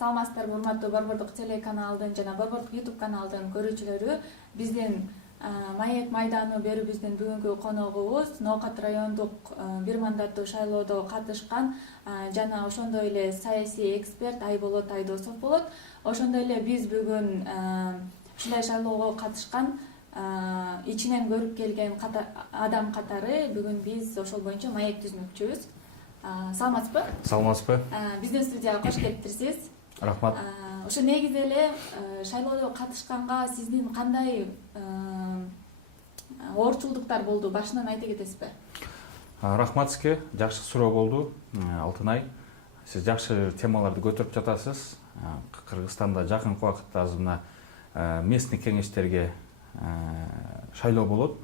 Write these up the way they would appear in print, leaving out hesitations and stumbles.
Саламатсыздарбы урматтуу Борбордук телеканалдын жана Борбордук YouTube каналдын көрүүчүлөрү. Биздин Маек майданы берүүбүздүн бүгүнкү коногубуз Ноокат райондук бир мандаттуу шайлоодо катышкан жана ошондой эле саясий эксперт Айболот Айдосов болот. Ошондой эле биз бүгүн ушундай шайлоого катышкан ичинен көрүп келген адам катары бүгүн биз ошол боюнча маек түзмөкчүбүз. Саламатсызбы? Саламатсызбы? Биздин студияга кош келиптирсиз. Рахмат. Ошо негизи эле шайлоодо катышканга сиздин кандай оорчулдуктар болду? Башынан айта кетесизби? Рахмат сизге. Жакшы суроо болду. Алтынай. Сиз жакшы темаларды көтөрүп жатасыз. Кыргызстанда жакынкы убакытта мына местный кеңештерге шайлоо болот.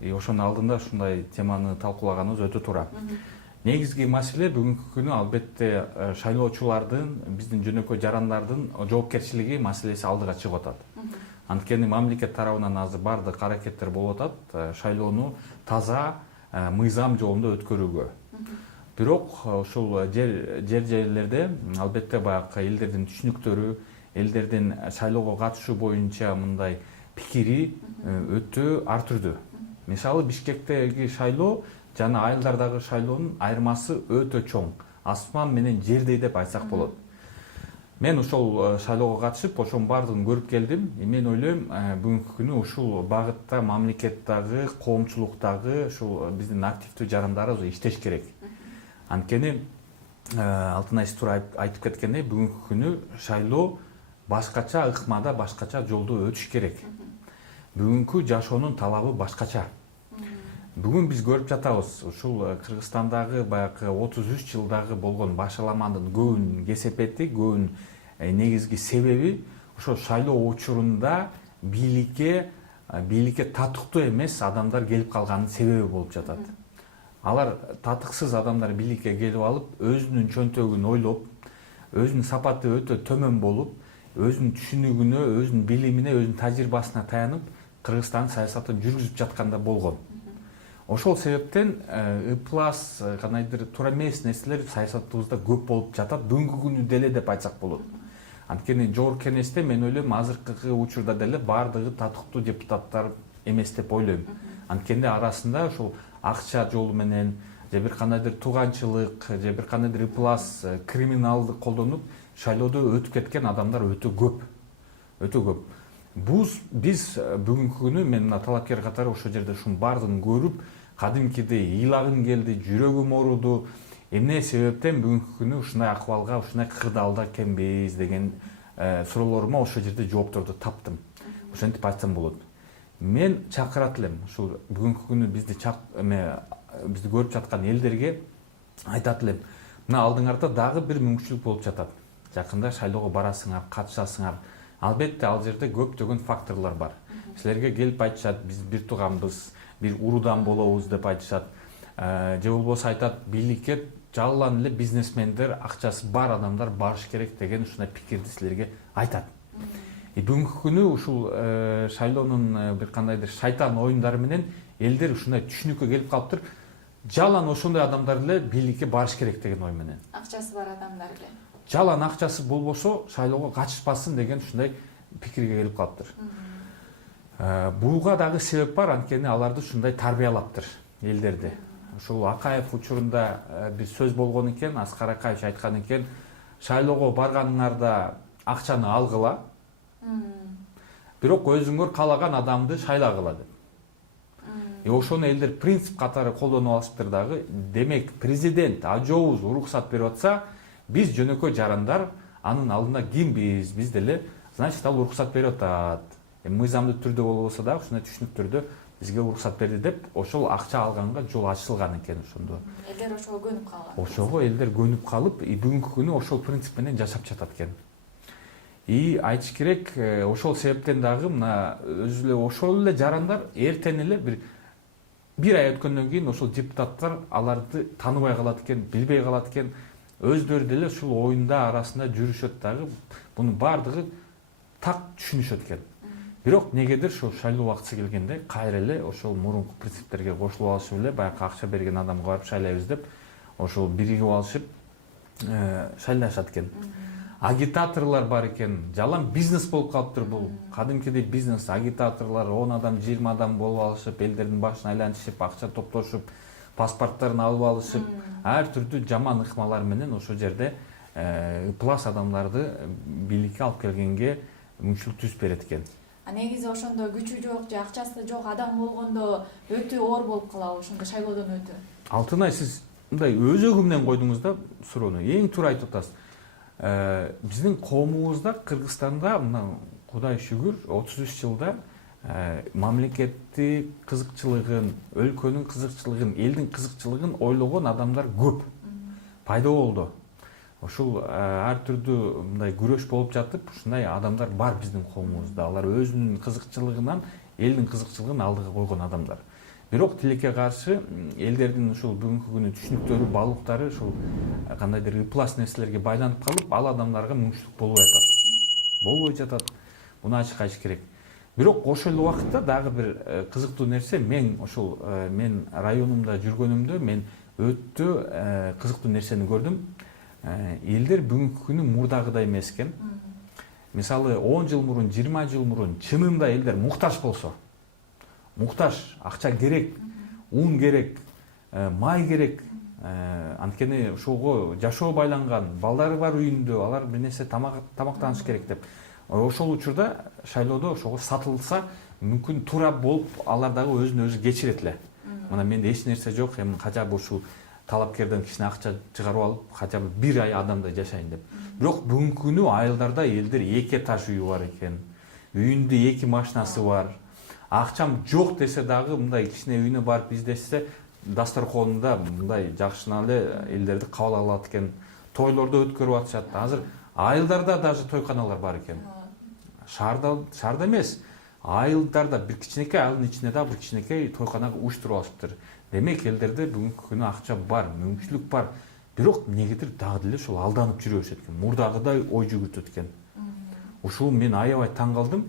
Ошонун алдында ушундай теманы талкуулаганыбыз өтө туура. Негизги маселе бүгүнкү күнү албетте шайлоочулардын, биздин жөнөкөй жарандардын жоопкерчилиги маселеси алдыга чыгып атат. Анткени мамлекет тарабынан азыр бардык аракеттер болуп атат шайлоону таза, мыйзам жолунда өткөрүүгө. Бирок ушул жерлерде албетте баягы элдердин түшүнүктөрү, элдердин шайлоого катышуу боюнча мындай пикири өтө ар түрдүү. Мисалы Бишкектеги шайлоо жана айылдардагы шайлоонун айырмасы өтө чоң. Асман менен жердей деп айтсак болот. Мен ошол шайлоого катышып, ошонун баардыгын көрүп келдим. Мен ойлойм, бүгүнкү күнү ушул багытта мамлекеттеги, коомчулуктагы ушул биздин активдүү жарандарыбыз иштеш керек. Анткени Алтынай сиз туура айтып кеткендей, бүгүнкү күнү шайлоо башкача ыкмада, башкача жолдо өтүш керек. Бүгүнкү жашоонун талабы башкача. Бүгүн биз көрүп жатабыз, ушул Кыргызстандагы баягы 33 жылдагы болгон башаламанын көбүн кесепети, көбүн негизги себеби ошо шайлоо учурунда бийликке татыктуу эмес адамдар келип калганын себеби болуп жатат. Алар татыксыз адамдар бийликке келип алып, өзүнүн чөнтөгүн ойлоп, өзүнүн сапаты өтө төмөн болуп, өзүнүн түшүнүгүнө, өзүнүн билимине, өзүнүн тажрыйбасына таянып, Кыргызстан саясатын жүргүзүп жатканда болгон. Ошол себептен ыплас, кандайдыр туура эмес нерселер саясатыбызда көп болуп жатат, бүгүнкү күнү деле деп айтсак болот. Анткени жогорку кеңеште мен ойлойм, азыркы учурда деле баардыгы татыктуу депутаттар эмес деп ойлойм. Анткени арасында ошол акча жолу менен, же бир кандайдыр тууганчылык, же бир кандайдыр ыплас криминалды колдонуп, шайлоодо өтүп кеткен адамдар өтө көп. Өтө көп. Биз бүгүнкү күнү мен мына талапкер катары ошол жерде ушунун баардыгын көрүп, кадимкидей ыйлагым келди, жүрөгүм ооруду. Эмне себептен бүгүнкү күнү ушундай акыбалга, ушундай кырдаалда экенбиз деген суроолорума ошол жерде жоопторду таптым. Ошентип айтсам болот. Мен чакырат элем, ушул бүгүнкү күнү бизди көрүп жаткан элдерге айтат элем. Мына алдыңарда дагы бир мүмкүнчүлүк болуп жатат. Жакында шайлоого барасыңар, катышасыңар. Албетте ал жерде көптөгөн факторлор бар. Силерге келип айтышат, биз бир тууганбыз, бир урудан болобуз деп айтышат. Же болбосо айтат, бийликке жалган эле бизнесмендер, акчасы бар адамдар барыш керек деген ушундай пикирди силерге айтат. Бүгүнкү күнү ушул шайлоонун бир кандайдыр шайтан оюндары менен элдер ушундай түшүнүккө келип калыптыр. Жалан ошондой адамдар эле бийликке барыш керек деген ой менен. Акчасы бар адамдар эле. Жалан акчасы болбосо шайлоого катышпасын деген ушундай пикирге келип калыптыр. Буга дагы себеп бар, анткени аларды ушундай тарбиялаптыр элдерди. Ушул Акаев учурунда бир сөз болгон экен, Аскар Акаевич айткан экен, шайлоого барганыңарда акчаны алгыла, бирок өзүңөр каалаган адамды шайлагыла деп. Ошону элдер принцип катары колдонуп алышыптыр дагы. Демек, президент ажообуз уруксат берип атса, биз жөнөкөй жарандар анын алдында кимбиз, биз деле, значит, ал уруксат берип атат. Мыйзамдуу түрдө болбосо да, ушундай түшүнүктөрдө бизге уруксат берди деп, ошол акча алганга жол ачылган экен ошондо. Элдер ошого көнүп калган. Ошого элдер көнүп калып, бүгүнкү күнү ошол принцип менен жашап жатат экен. Айтыш керек, ошол себептен дагы мына өзү эле ошол эле жарандар эртең эле бир ай өткөндөн кийин ошол депутаттар аларды тааныбай калат экен, билбей калат экен. Өздөрү деле ушул оюнда арасында жүрүшөт дагы, бунун баардыгы так түшүнүшөт экен. Бирок негедир ошол шайлоо убактысы келгенде кайра эле ошол мурунку принциптерге кошулуп алышып эле, баягы акча берген адамга барып шайлайбыз деп ошол биригип алышып шайлашат экен. агитаторлар бар экен, жалаң бизнес болуп калыптыр бул. Кадимкидей бизнес, агитаторлар 10 адам, 20 адам болуп алышып, элдердин башын айланышып, акча топтошуп, паспорттарын алып алышып, ар түрдүү жаман ыкмалар менен ошол жерде ыплас адамдарды бийликке алып келгенге мүмкүнчүлүк түзүп берет экен. Негизи ошондо күчү жок же акчасы жок адам болгондо өтүү оор болуп калабы ошондо шайлоодон өтүү? Алтынай, сиз мындай өзөгү менен койдуңуз да суроону. Эң туура айтып атасыз. Биздин коомубузда, Кыргызстанда мына Кудай шүгүр 33 жылда мамлекеттин кызыкчылыгын, өлкөнүн кызыкчылыгын, элдин кызыкчылыгын ойлогон адамдар көп пайда болду. Ошол ар түрдүү мындай күрөш болуп жатып, ушундай адамдар бар биздин коомубузда. Алар өзүнүн кызыкчылыгынан элдин кызыкчылыгын алдыга койгон адамдар. Бирок тилекке каршы элдердин ушул бүгүнкү күнү түшүнүктөрү, баалуулуктары ушул кандайдыр ыплас нерселерге байланып калып, ал адамдарга мүмкүнчүлүк болбой атат. Болбой жатат. Муну ачык айтыш керек. Бирок ошол эле убакытта дагы бир кызыктуу нерсе, мен районумда жүргөнүмдө мен өтө кызыктуу нерсени көрдүм. Элдер бүгүнкү күнү мурдагыдай эмес экен. Мисалы 10 жыл мурун, 20 жыл мурун чынында элдер муктаж болсо, муктаж, акча керек, ун керек, май керек, анткени ошого жашоо байланган, балдары бар үйүндө, алар бир нерсе тамактаныш керек деп. Ошол учурда шайлоодо ошого сатылса, мүмкүн туура болуп, алар дагы өзүн өзү кечирет эле. Мына менде эч нерсе жок, эми кача ушул талапкерден кичине акча чыгарып алып, хотя бы бир ай адамдай жашайын деп. Бирок бүгүнкү күнү айылдарда элдер 2 этаж үйү бар экен. Үйүндө 2 машинасы бар. Акчам жок десе дагы мындай кичине үйүнө барып издешсе, дасторконунда мындай жакшына эле элдерди кабыл алат экен. Тойлорду өткөрүп атышат. Азыр айылдарда даже тойканалар бар экен. Шаарда эмес, айылдарда бир кичинекей айылдын ичинде да бир кичинекей тойкана уюштуруп алышыптыр. Демек элдерде бүгүнкү күнү акча бар, мүмкүнчүлүк бар. Бирок эмнегедир дагы деле ушул алданып жүрө беришет экен. Мурдагыдай ой жүгүртөт экен. Ушул мен аябай таң калдым.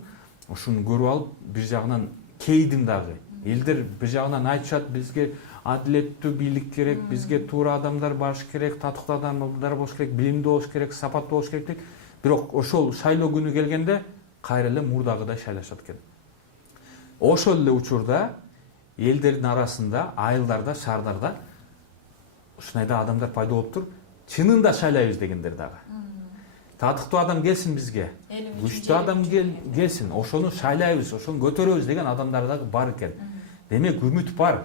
Ушуну көрүп алып, бир жагынан кейдим дагы. Элдер бир жагынан айтышат, бизге адилеттүү бийлик керек, бизге туура адамдар баш керек, татыктуу адамдар болуш керек, билимдүү болуш керек, сапаттуу болуш керек дейт. Бирок ошол шайлоо күнү келгенде кайра эле мурдагыдай шайлашат экен. Ошол эле учурда элдердин арасында, айылдарда, шаардарда ушундай да адамдар пайда болуптур. Чынында шайлайбыз дегендер дагы. Татыктуу адам келсин бизге, күчтүү адам келсин, ошону шайлайбыз, ошону көтөрөбүз деген адамдар дагы бар экен. Демек үмүт бар.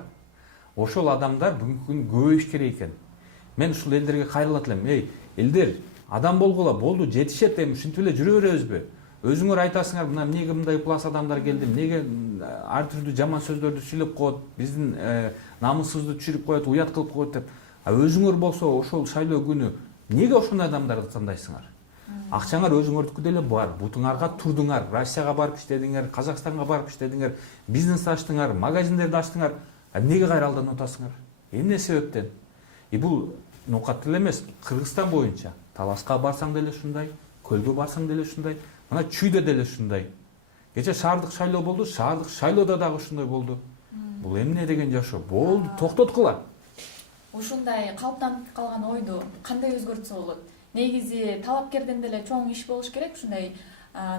Ошол адамдар бүгүнкү күнү көбөйүш керек экен. Мен ушул элдерге кайрылат элем. Эй, элдер, адам болгула, болду, жетишет, эми ушинтип эле жүрө беребизби? Өзүңөр айтасыңар, мына эмнеге мындай плас адамдар келди, эмнеге ар түрдүү жаман сөздөрдү сүйлөп коет, биздин намысыбызды түшүрүп коет, уят кылып коет деп. Өзүңөр болсо ошол шайлоо күнү эмнеге ошондой адамдарды тандайсыңар? Акчаңар өзүңөрдүкү деле бар, бутуңарга турдуңар, Россияга барып иштедиңер, Казакстанга барып иштедиңер, бизнес ачтыңар, магазиндерди ачтыңар. Эмнеге кайра алданып атасыңар? Эмне себептен? Бул нокат эле эмес, Кыргызстан боюнча. Таласка барсаң деле ушундай, Көлгө барсаң деле ушундай, мына Чүйдө деле ушундай. Кече шаардык шайлоо болду, шаардык шайлоодо дагы ушундай болду. Бул эмне деген жашоо? Болду, токтоткула. Ушундай калыптанып калган ойду кандай өзгөртсө болот? Негизи талапкерден деле чоң иш болуш керек, ушундай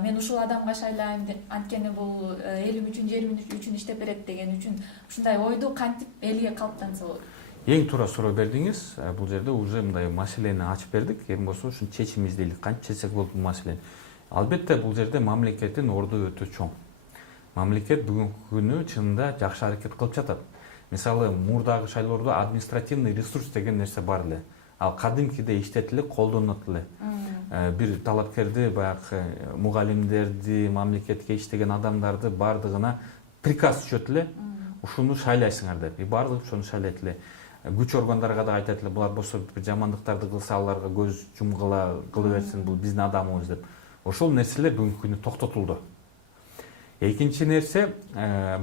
мен ушул адамга шайлайм, анткени бул элим үчүн, жерим үчүн иштеп берет деген үчүн ушундай ойду кантип элге калыптанса болот? Эң туура суроо бердиңиз. Бул жерде уже мындай маселени ачып бердик. Эми болсо ушунун чечимин издейлик. Кантип чечсек болот бул маселени? Албетте бул жерде мамлекеттин орду өтө чоң. Мамлекет бүгүнкү күнү чынында жакшы аракет кылып жатат. Мисалы, мурдагы шайлоодо административный ресурс деген нерсе бар эле. Ал кадимкидей иштетилип, колдонот эле. Бир талапкерди, баягы мугалимдерди, мамлекетке иштеген адамдарды бардыгына приказ түшөт эле, ушуну шайлайсыңар деп. Бардыгы ошону шайлайт эле. Күч органдарга да айтат эле, булар болсо бир жамандыктарды кылса, аларга көз жумгыла кыла берсин, бул биздин адамыбыз деп. Ошол нерселер бүгүнкү күнү токтотулду. Экинчи нерсе,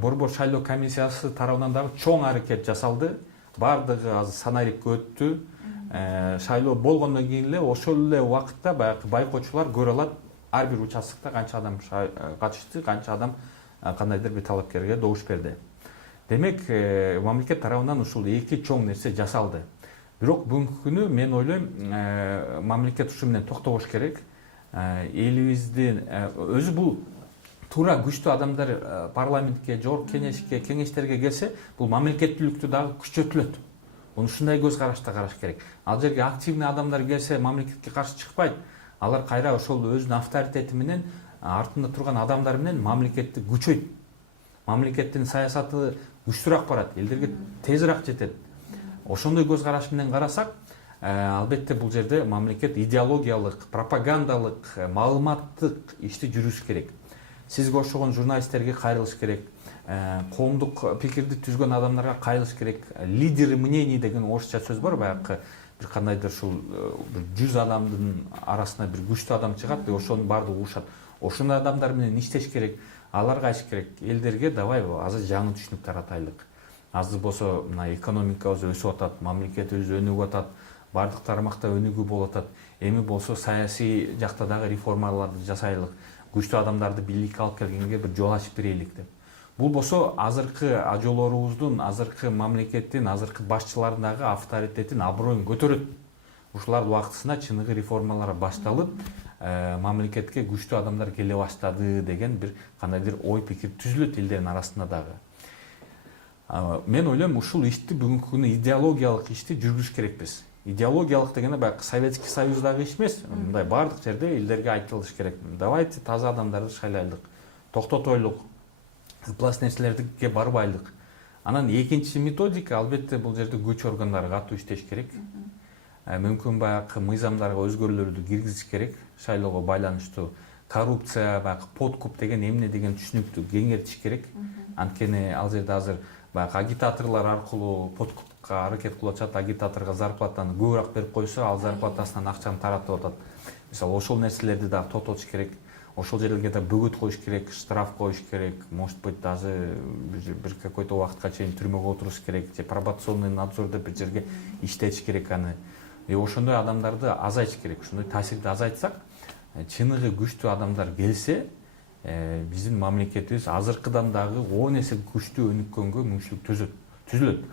Борбор шайлоо комиссиясы тарабынан дагы чоң аракет жасалды. Бардыгы азыр санариптке өттү. Шайлоо болгондон кийин эле ошол эле убакытта баягы байкоочулар көрө алат, ар бир участкта канча адам катышты, канча адам кандайдыр бир талапкерге добуш берди. Демек, мамлекет тарабынан ушул эки чоң нерсе жасалды. Бирок бүгүнкү күнү мен ойлойм, мамлекет ушу менен токтобош керек. элибиздин өзү бул туура күчтүү адамдар парламентке, жогорку кеңешке, кеңештерге келсе, бул мамлекеттүүлүктү дагы күчөтүлөт. Муну ушундай көз карашта караш керек. Ал жерге активный адамдар келсе, мамлекетке каршы чыкпайт. Алар кайра ошол өзүнүн авторитети менен, артында турган адамдар менен мамлекетти күчөйт. Мамлекеттин саясаты күчтүүрөөк барат, элдерге тезирээк жетет. Ошондой көз караш менен карасак, албетте бул жерде мамлекет идеологиялык, пропагандалык, маалыматтык ишти жүргүзүш керек. Сизге окшогон журналисттерге кайрылыш керек. Коомдук пикирди түзгөн адамдарга кайрылыш керек. Лидеры мнений деген орусча сөз бар, баягы бир кандайдыр ушул 100 адамдын арасына бир күчтүү адам чыгат, ошонун баардыгы угушат. Ошондой адамдар менен иштеш керек. Аларга айтыш керек. Элдерге давай азыр жаңы түшүнүк таратайлык. Азыр болсо мына экономикабыз өсүп атат, мамлекетибиз өнүгүп атат, баардык тармакта өнүгүү болуп атат. Эми болсо саясий жакта дагы реформаларды жасайлык. Күчтүү адамдарды бийликке алып келгенге бир жол ачып берейлик деп. Бул болсо азыркы ажоолорубуздун, азыркы мамлекеттин, азыркы башчылардын дагы авторитетин, аброюн көтөрөт. Ушулар убактысында чыныгы реформалар башталып, мамлекетке күчтүү адамдар келе баштады деген бир кандайдыр ой пикир түзүлөт элдердин арасында дагы. Мен ойлойм, ушул ишти бүгүнкү күнү идеологиялык ишти жүргүзүш керекпиз. Идеологиялык дегенде баягы Советский Союздагы иш эмес, мындай баардык жерде элдерге айтылыш керек. Давайте таза адамдарды шайлайлык, токтотойлук, ыплас нерселерге барбайлык. Анан экинчи методика, албетте бул жерде күч органдары катуу иштеш керек. Мүмкүн баягы мыйзамдарга өзгөрүүлөрдү киргизиш керек, шайлоого байланыштуу. Коррупция, баягы подкуп деген эмне деген түшүнүктү кеңейтиш керек. Анткени ал жерде азыр баягы агитаторлор аркылуу подкупка аракет кылып атышат, агитаторго зарплатаны көбүрөөк берип койсо, ал зарплатасынан акчаны таратып атат. Мисалы, ошол нерселерди дагы токтотуш керек. Ошол жерлерге да бөгөт коюш керек, штраф коюш керек, может быть, даже бир какой-то убакытка чейин түрмөгө отуруш керек, же пробационный надзор деп бир жерге иштетиш керек аны. Ошондой адамдарды азайтыш керек. Ошондой таасирди азайтсак, чыныгы күчтүү адамдар келсе, биздин мамлекетибиз азыркыдан дагы 10 эсе күчтүү өнүккөнгө мүмкүнчүлүк түзүлөт.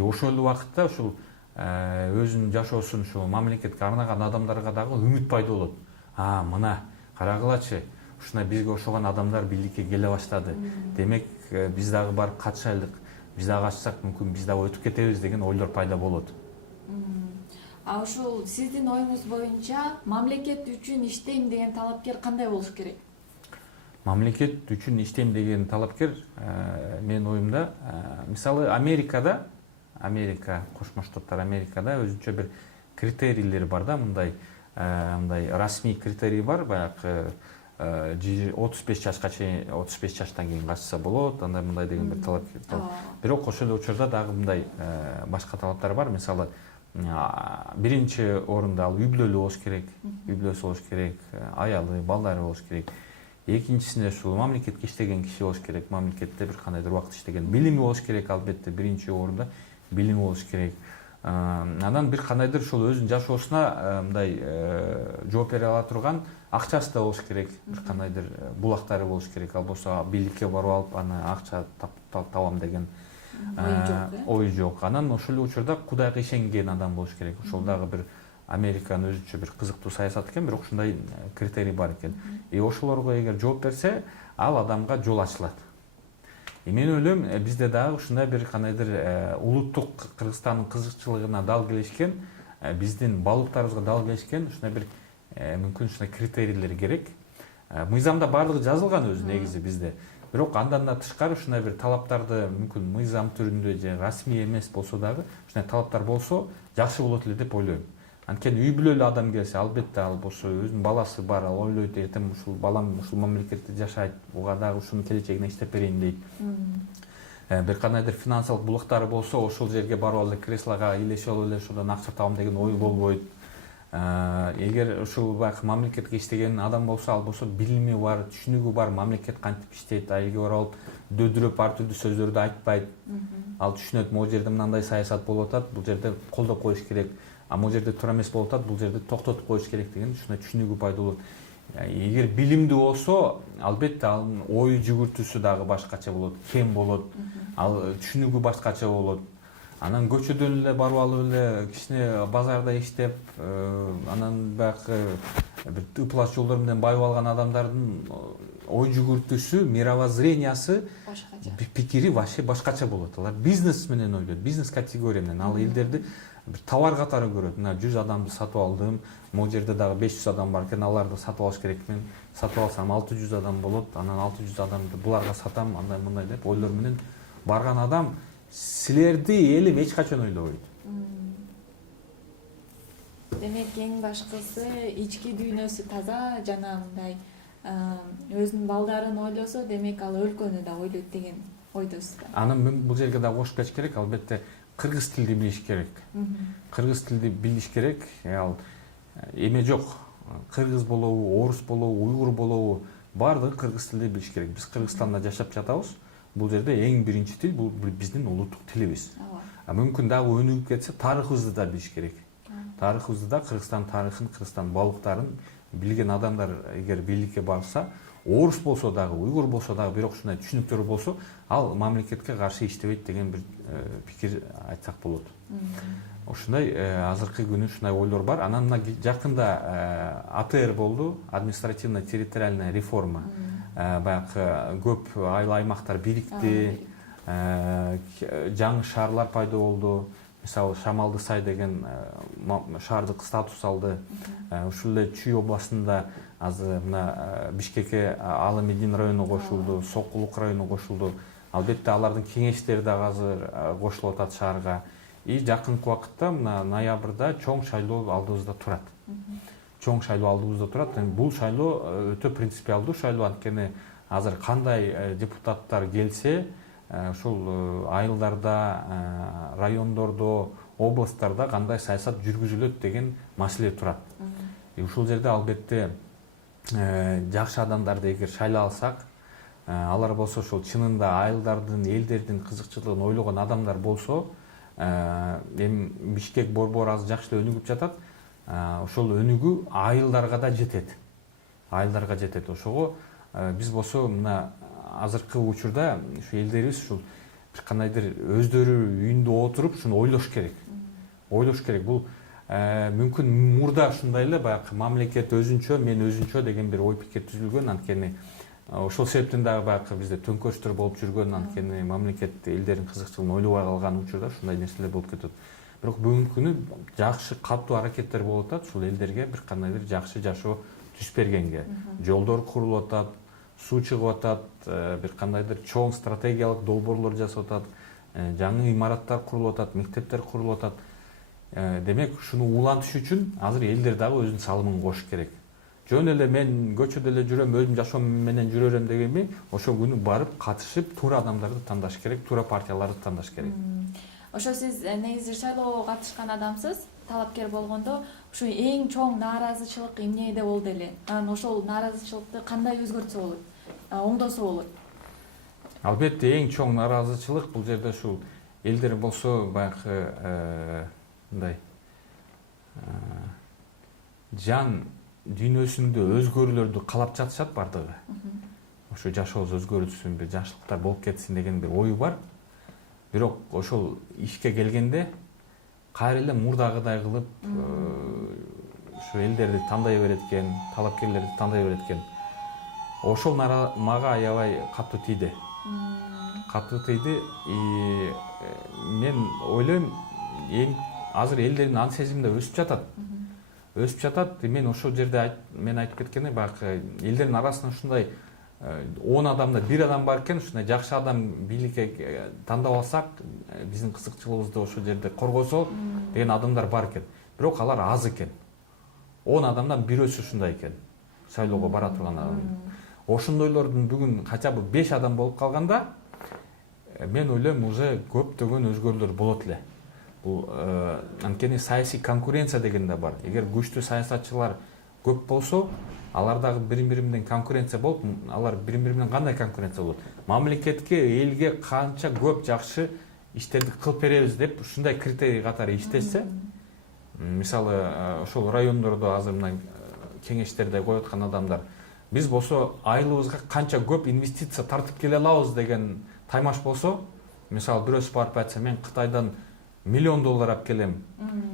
Ошол убакытта ушул өзүнүн жашоосун ушул мамлекетке арнаган адамдарга дагы үмүт пайда болот. Мына карагылачы, ушундай бизге окшогон адамдар бийликке келе баштады. Демек, биз дагы барып катышайлык, биз дагы катышсак мүмкүн биз дагы өтүп кетебиз деген ойлор пайда болот. Ушул сиздин оюңуз боюнча мамлекет үчүн иштейм деген талапкер кандай болуш керек? Мамлекет үчүн иштейм деген талапкер, менин оюмда, мисалы Америка Кошмо Штаттар Америкада өзүнчө бир критерийлери бар да, мындай расмий критерий бар, баягы 35 жашка чейин, 35 жаштан кийин качса болот, андай мындай деген бир талап. Бирок ошол эле учурда дагы мындай башка талаптар бар. Мисалы, биринчи орунда ал үй бүлөлүү болуш керек, үй-бүлөсү болуш керек, аялы, балдары болуш керек. Экинчисинде ушул мамлекетке иштеген киши болуш керек, мамлекетте бир кандайдыр убакыт иштеген, билими болуш керек, албетте биринчи орунда билими болуш керек. Анан бир кандайдыр ушул өзүнүн жашоосуна мындай жооп бере ала турган акчасы да болуш керек, бир кандайдыр булактары болуш керек. Ал болсо бийликке барып алып, аны акча табам деген ой жок. Анан ошол эле учурда Кудайга ишенген адам болуш керек. Ошол дагы бир Американын өзүнчө бир кызыктуу саясат экен, бирок ушундай критерий бар экен. Ошолорго эгер жооп берсе, ал адамга жол ачылат. Мен ойлойм, бизде дагы ушундай бир кандайдыр улуттук Кыргызстандын кызыкчылыгына дал келишкен, биздин балыктарыбызга дал келишкен ушундай бир мүмкүн ушундай критерийлер керек. Мыйзамда баардыгы жазылган өзү негизи бизде. Бирок андан да тышкары ушундай бир талаптарды мүмкүн мыйзам түрүндө же расмий эмес болсо дагы ушундай талаптар болсо жакшы болот эле деп ойлойм. Анткени үй бүлөлүү адам келсе, албетте ал болсо өзүнүн баласы бар, ал ойлойт, эртең ушул балам ушул мамлекетте жашайт, буга дагы ушунун келечегине иштеп берейин дейт. Бир кандайдыр финансылык булактары болсо, ошол жерге барып алып креслого илешип алып эле ошодон акча табам деген ой болбойт. Эгер ушул баягы мамлекетке иштеген адам болсо, ал болсо билими бар, түшүнүгү бар, мамлекет кантип иштейт, айылга барып алып дөдүрөп ар түрдүү сөздөрдү айтпайт. Ал түшүнөт, могу жерде мындай саясат болуп атат, бул жерде колдоп коюш керек. Могу жерде туура эмес болуп атат, бул жерде токтотуп коюш керек деген ушундай түшүнүгү пайда болот. Эгер билимдүү болсо, албетте анын ой жүгүртүүсү дагы башкача болот, кем болот. Ал түшүнүгү башкача болот. Анан көчөдөн эле барып алып эле кичине базарда иштеп, анан баягы бир ыплас жолдор менен байып алган адамдардын ой жүгүртүүсү, мировоззрениясы, пикири вообще башкача болот. Алар бизнес менен ойлойт, бизнес категория менен. Ал элдерди бир товар катары көрөт. Мына 100 адамды сатып алдым, могу жерде дагы 500 адам бар экен, аларды сатып алыш керекмин. Сатып алсам 600 адам болот, анан 600 адамды буларга сатам, андай мындай деп ойлор менен барган адам силерди элим эч качан ойлобойт. Демек эң башкысы ички дүйнөсү таза жана мындай өзүнүн балдарын ойлосо, демек ал өлкөнү да ойлойт деген ойдосуз да. Анан бул жерге да кошуп кетиш керек, албетте кыргыз тилди билиш керек. Кыргыз тилди билиш керек. Ал эме жок. Кыргыз болобу, орус болобу, уйгур болобу, баардыгы кыргыз тилди билиш керек. Биз Кыргызстанда жашап жатабыз. Бул жерде эң биринчи тил бул биздин улуттук тилибиз. Мүмкүн дагы өнүгүп кетсе, тарыхыбызды да билиш керек. Тарыхыбызды да, Кыргызстан тарыхын, Кыргызстан балыктарын билген адамдар эгер бийликке барса, орус болсо дагы, уйгур болсо дагы, бирок ушундай түшүнүктөр болсо, ал мамлекетке каршы иштебейт деген бир пикир айтсак болот. Ушундай азыркы күнү ушундай ойлор бар. Анан мына жакында АТР болду, административно территориальная реформа. Баягы көп айыл аймактар бирикти, жаңы шаарлар пайда болду. Мисалы Шамалды Сай деген шаардык статус алды. Ушул эле Чүй областында азыр мына Бишкекке Алымедин району кошулду, Сокулук району кошулду. Албетте алардын кеңештери дагы азыр кошулуп атат шаарга. И жакынкы убакытта мына ноябрда чоң шайлоо алдыбызда турат. Чоң шайлоо алдыбызда турат. Бул шайлоо өтө принципиалдуу шайлоо, анткени азыр кандай депутаттар келсе, ушул айылдарда, райондордо, областтарда кандай саясат жүргүзүлөт деген маселе турат. Ушул жерде албетте жакшы адамдарды эгер шайлай алсак, алар болсо ушул чынында айылдардын, элдердин кызыкчылыгын ойлогон адамдар болсо, эми Бишкек борбор азыр жакшы эле өнүгүп жатат. Ошол өнүгүү айылдарга да жетет. Айылдарга жетет. Ошого биз болсо мына азыркы учурда ушу элдерибиз ушул бир кандайдыр өздөрү үйүндө отуруп ушуну ойлош керек. Ойлош керек. Бул мүмкүн мурда ушундай эле баягы мамлекет өзүнчө, мен өзүнчө деген бир ой пикир түзүлгөн, анткени ошол себептен дагы баягы бизде төңкөрүштөр болуп жүргөн, анткени мамлекет элдердин кызыкчылыгын ойлобой калган учурда ушундай нерселер болуп кетет. Бирок бүгүнкү күнү жакшы катуу аракеттер болуп атат ушул элдерге бир кандайдыр жакшы жашоо түз бергенге. Жолдор курулуп атат, суу чыгып атат, бир кандайдыр чоң стратегиялык долбоорлор жасап атат, жаңы имараттар курулуп атат, мектептер курулуп атат. Демек, ушуну улантыш үчүн азыр элдер дагы өзүнүн салымын кошуш керек. Жөн эле мен көчөдө эле жүрөм, өзүм жашоом менен жүрөрөм дегенби, ошол күнү барып катышып, туура адамдарды тандаш керек, туура партияларды тандаш керек. Ошо сиз негизи шайлоого катышкан адамсыз, талапкер болгондо, ушу эң чоң нааразычылык эмнеде болду эле? Анан ошол нааразычылыкты кандай өзгөртсө болот, оңдосо болот? Албетте эң чоң нааразычылык бул жерде ушул элдер болсо баягы мындай жан дүйнөсүндө өзгөрүүлөрдү каалап жатышат бардыгы. Ошо жашообуз өзгөрүлсүн, бир жакшылыктар болуп кетсин деген бир ою бар. Бирок ошол ишке келгенде кайра эле мурдагыдай кылып ушу элдерди тандай берет экен, талапкерлерди тандай берет экен. Ошол мага аябай катуу тийди. Катуу тийди. Мен ойлойм, азыр элдердин ан сезими да өсүп жатат. Өсүп жатат. Мен ошол жерде мен айтып кеткени баягы элдердин арасында ушундай 10 адамда 1 адам бар экен, ушундай жакшы адам бийликке тандап алсак, биздин кызыкчылыгыбызды ошол жерде коргосо деген адамдар бар экен. Бирок алар аз экен. 10 адамдан бирөөсү ушундай экен. Шайлоого бара турган адам. Ошондойлордун бүгүн хотя бы 5 адам болуп калганда, мен ойлойм, уже көптөгөн өзгөрүүлөр болот эле. Бул анткени саясий конкуренция деген да бар. Эгер күчтүү саясатчылар көп болсо, алардагы бири-бири менен конкуренция болуп, алар бири-бири менен кандай конкуренция болот? Мамлекетке, элге канча көп жакшы иштерди кылып беребиз деп ушундай критерий катары иштесе, мисалы ошол райондордо азыр мына кеңештерде коюп аткан адамдар, биз болсо айылыбызга канча көп инвестиция тартып келе алабыз деген таймаш болсо, мисалы бирөөсү барып айтса, мен Кытайдан миллион доллар алып келем.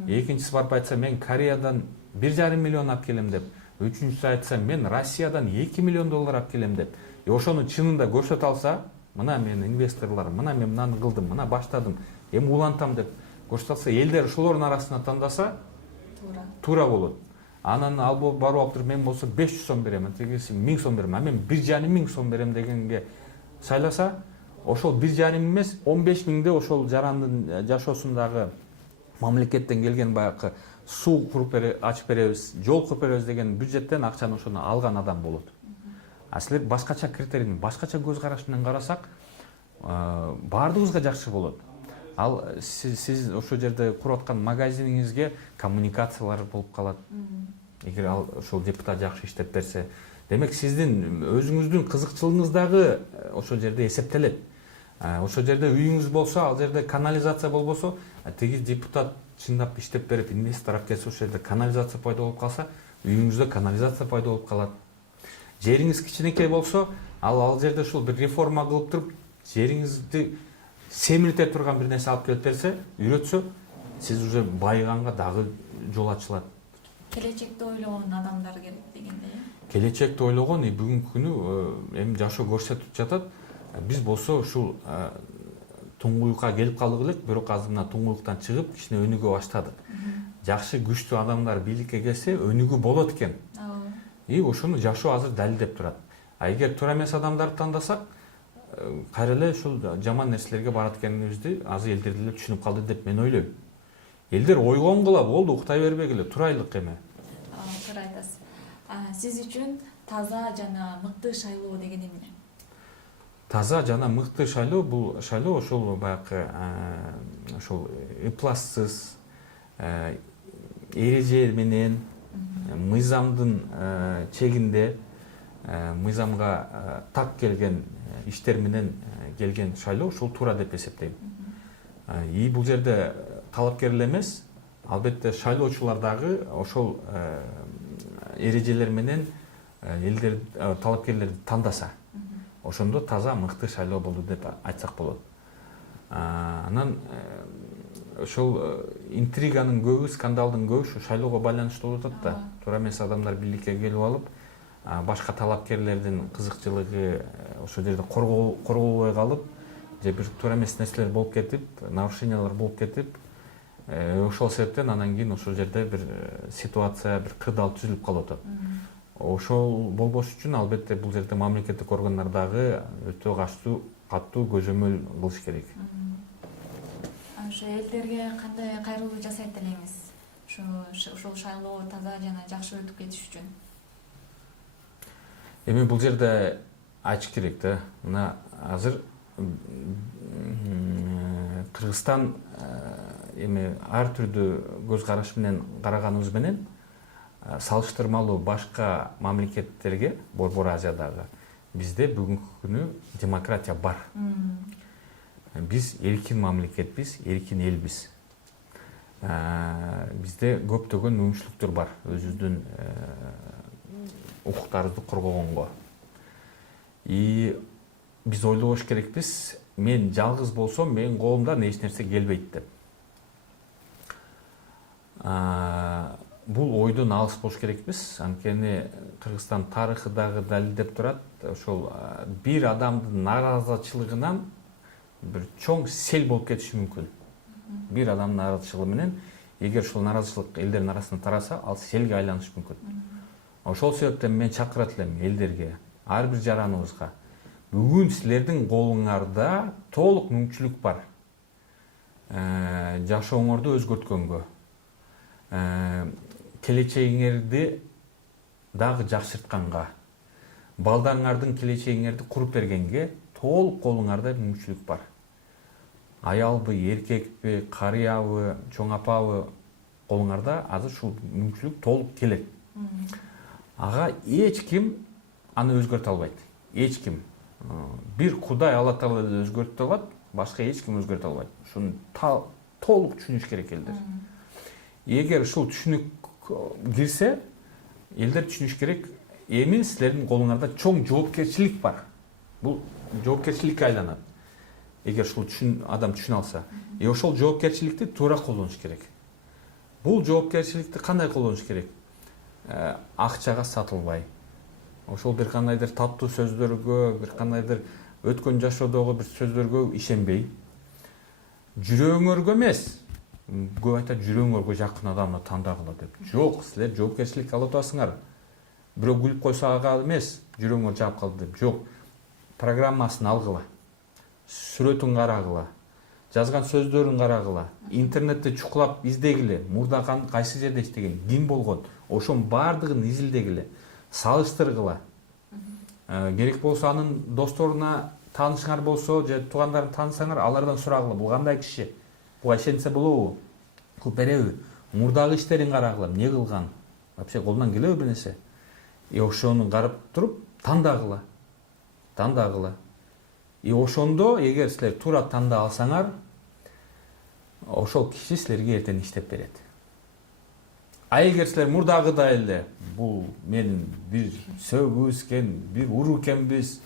Экинчиси барып айтса мен Кореядан 1,5 миллион алып келем деп. Үчүнчүсү айтса мен Россиядан 2 миллион доллар алып келем деп. Ошону чынында көрсөтө алса, мына мен инвесторлар, мына мен мынаны кылдым, мына баштадым, эми улантам деп көрсөтө алса, элдер ошолордун арасына тандаса, туура болот. Анан ал барып алып туруп мен болсо 500 сом берем, тигиси 1000 сом берем, а мен 1,5 миң сом берем дегенге шайласа, ошол 1,5 эмес 15 миңде ошол жарандын жашоосундагы мамлекеттен келген баягы суу ачып беребиз, жол куруп беребиз деген бюджеттен акчаны ошону алган адам болот. А силер башкача критерийден, башкача көз караш менен карасак, баардыгыбызга жакшы болот. Ал сиз ошол жерде куруп аткан магазиниңизге коммуникациялар болуп калат. Эгер ал ошол депутат жакшы иштеп берсе, демек сиздин өзүңүздүн кызыкчылыгыңыз дагы ошол жерде эсептелет. Ошол жерде үйүңүз болсо, ал жерде канализация болбосо, тиги депутат чындап иштеп берип, инвестор алып келсе, ошол жерде канализация пайда болуп калса, үйүңүздө канализация пайда болуп калат. Жериңиз кичинекей болсо, ал жерде ушул бир реформа кылып туруп, жериңизди семирте турган бир нерсе алып келип берсе, үйрөтсө, сиз уже байыганга дагы жол ачылат. Келечекти ойлогон адамдар керек дегендей. Келечекти ойлогон бүгүнкү күнү эми жашоо көрсөтүп жатат. Биз болсо ушул туңгуюкка келип калдык элек, бирок азыр мына туңгуюктан чыгып, кичине өнүгө баштадык. Жакшы күчтүү адамдар бийликке келсе, өнүгүү болот экен. И ошону жашоо азыр далилдеп турат. А эгер туура эмес адамдарды тандасак, кайра эле ушул жаман нерселерге барат экенибизди азыр элдер деле түшүнүп калды деп мен ойлойм. Элдер ойгонгула болду, уктай бербегиле, турайлык эми. Туура айтасыз. Сиз үчүн таза жана мыкты шайлоо деген эмне? Таза жана мыкты шайлоо бул шайлоо ошол баягы ошол ыплассыз, эреже менен, мыйзамдын чегинде, мыйзамга так келген иштер менен келген шайлоо ушул туура деп эсептейм. И бул жерде талапкер эле эмес, албетте шайлоочулар дагы ошол эрежелер менен элдер талапкерлерди тандаса, ошондо таза мыкты шайлоо болду деп айтсак болот. Анан ошол интриганын көбү, скандалдын көбү ушу шайлоого байланыштуу болуп атат да. Туура эмес адамдар бийликке келип алып, башка талапкерлердин кызыкчылыгы ошол жерде корголбой калып, же бир туура эмес нерселер болуп кетип, нарушениялар болуп кетип, ошол себептен анан кийин ошол жерде бир ситуация, бир кырдаал түзүлүп калып атат. Ошол болбош үчүн албетте бул жерде мамлекеттик органдар дагы өтө катуу көзөмөл кылыш керек. Ошо элдерге кандай кайрылуу жасайт элеңиз? Ошол шайлоо таза жана жакшы өтүп кетиш үчүн. Эми бул жерде айтыш керек да. Мына азыр Кыргызстан эми ар түрдүү көз караш менен караганыбыз менен салыштырмалуу башка мамлекеттерге, Борбор Азиядагы, бизде бүгүнкү күнү демократия бар. Биз эркин мамлекетпиз, эркин элбиз. Бизде көптөгөн мүмкүнчүлүктөр бар өзүбүздүн укуктарыбызды коргогонго. И биз ойлобош керекпиз, мен жалгыз болсом, менин колумдан эч нерсе келбейт деп. Бул ойдон алыс болуш керекпиз. Анткени Кыргызстан тарыхы дагы далилдеп турат. Ошол бир адамдын нааразычылыгынан бир чоң сел болуп кетиши мүмкүн. Бир адамдын нааразычылыгы менен, эгер ушул нааразычылык элдердин арасына тараса, ал селге айланышы мүмкүн. Ошол себептен мен чакырат элем элдерге, ар бир жараныбызга. Бүгүн силердин колуңарда толук мүмкүнчүлүк бар. Жашооңорду өзгөрткөнгө, келечегиңерди дагы жакшыртканга, балдарыңардын келечегиңерди куруп бергенге толук колуңарда мүмкүнчүлүк бар. Аялбы, эркекпи, карыябы, чоң апабы, колуңарда азыр ушул мүмкүнчүлүк толук келет. Ага эч ким аны өзгөртө албайт. Эч ким. Бир Кудай Алла Таала эле өзгөртө алат, башка эч ким өзгөртө албайт. Ушуну толук түшүнүш керек элдер. Эгер ушул түшүнүк кирсе, элдер түшүнүш керек, эми силердин колуңарда чоң жоопкерчилик бар. Бул жоопкерчиликке айланат. эгер ушул адам түшүнө алса. Ошол жоопкерчиликти туура колдонуш керек. Бул жоопкерчиликти кандай колдонуш керек? Акчага сатылбай, ошол бир кандайдыр таттуу сөздөргө, бир кандайдыр өткөн жашоодогу бир сөздөргө ишенбей, жүрөгүңөргө эмес, көп айтат жүрөгүңөргө жакын адамды тандагыла деп. Жок, силер жоопкерчилик алып атасыңар. Бирөө күлүп койсо ага эмес, жүрөгүңөр жаап калды деп. Жок. Программасын алгыла. Сүрөтүн карагыла. Жазган сөздөрүн карагыла. Интернетте чукулап издегиле. Мурда кайсы жерде иштеген, ким болгон, ошонун баардыгын изилдегиле. Салыштыргыла. Керек болсо анын досторуна таанышыңар болсо, же туугандарын таанысаңар, алардан сурагыла. Бул кандай киши? Буга ишенсе болобу? Көп береби? Мурдагы иштерин карагыла. Эмне кылган? Вообще колунан келеби бир нерсе? Ошону карап туруп тандагыла. И ошондо эгер силер туура танда алсаңар, ошол киши силерге эртең иштеп берет. А эгер силер мурдагыдай эле бул менин бир сөөбүз экен, бир уру экенбиз,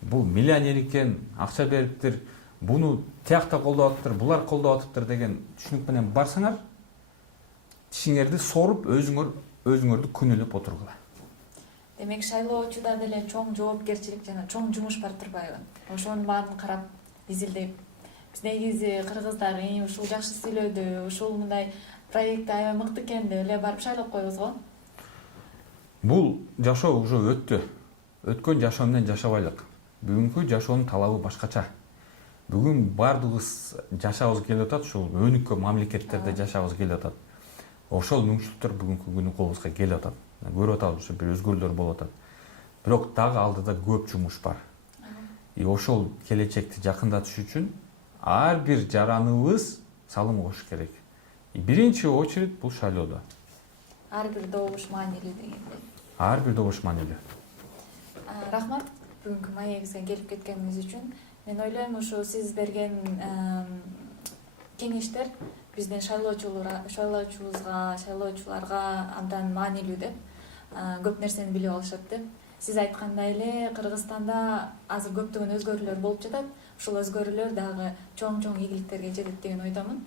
бул миллионер экен, акча бериптир, буну тиякта колдоп атыптыр, булар колдоп атыптыр деген түшүнүк менен барсаңар, тишиңерди соруп өзүңөрдү күнөөлөп отургула. Демек шайлоочуда деле чоң жоопкерчилик жана чоң жумуш бар турбайбы? Ошонун баарын карап, изилдеп, биз негизи кыргыздар ушул жакшы сүйлөдү, ушул мындай проекти аябай мыкты экен деп эле барып шайлап коебуз го. Бул жашоо уже өттү. Өткөн жашоо менен жашабайлык. Бүгүнкү жашоонун талабы башкача. Бүгүн баардыгыбыз жашабыз келип атат, ушул өнүккөн мамлекеттерде жашабыз келип атат. Ошол мүмкүнчүлүктөр бүгүнкү күнү колубузга келип атат. Көрүп атабыз, ушу бир өзгөрүүлөр болуп атат. Бирок дагы алдыда көп жумуш бар. И ошол келечекти жакындатыш үчүн ар бир жараныбыз салым кошуш керек. И биринчи очередь бул шайлоодо. Ар бир добуш маанилүү дегендей. Ар бир добуш маанилүү. Рахмат бүгүнкү маегибизге келип кеткениңиз үчүн. Мен ойлойм, ушу сиз берген кеңештер биздин шайлоочуларга абдан маанилүү деп, көп нерсени билип алышат деп. Сиз айткандай эле Кыргызстанда азыр көптөгөн өзгөрүүлөр болуп жатат. Ушул өзгөрүүлөр дагы чоң игиликтерге жетет деген ойдомун.